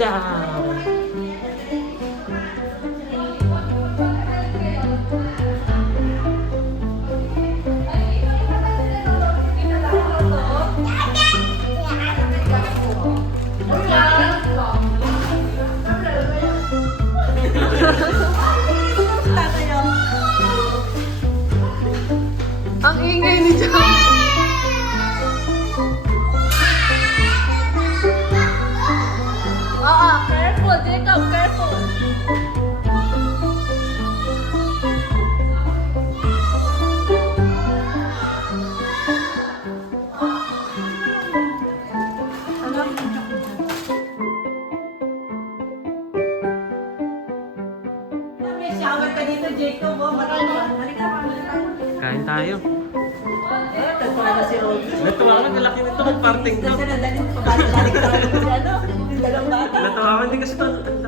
Jam! Ang ingay ni Jam. Careful, Jacob, careful. May shower ka dito, Jacob. Oh, marami. Halika, Kain tayo. Tagpa na si Ogie. Natuwa ka, nalaki nito ang parting to. Kasi nadalhin pa ba? Balik tayo. Ano? Yung dalawang bata. Natuwa ka, hindi kasi ito